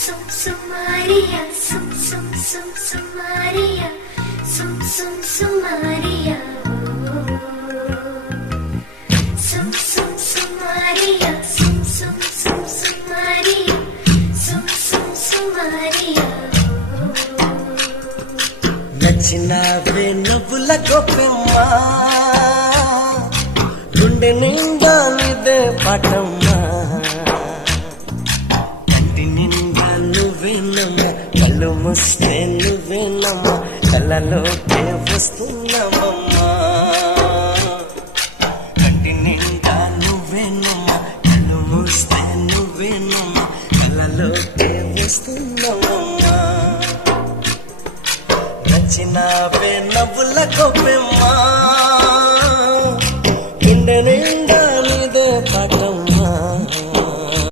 Maria, Maria, Maria, Maria, Maria. నచ్చినవే నవ్వుల గొప్పమ్మా, గుండె నిండా నీదే పాటమ్మా, కంటి నిండా నువ్వేనమ్మా, కళ్ళు మూస్తే నువ్వేనమ్మా, కళ్ళలోకే వస్తున్నావమ్మా, కంటి నిండా నువ్వేనమ్మా, కళ్ళు మూస్తే నువ్వేనమ్మా, కళ్ళలోకే వస్తున్నావమ్మా. నచ్చినవే నవ్వుల గొప్పమ్మా.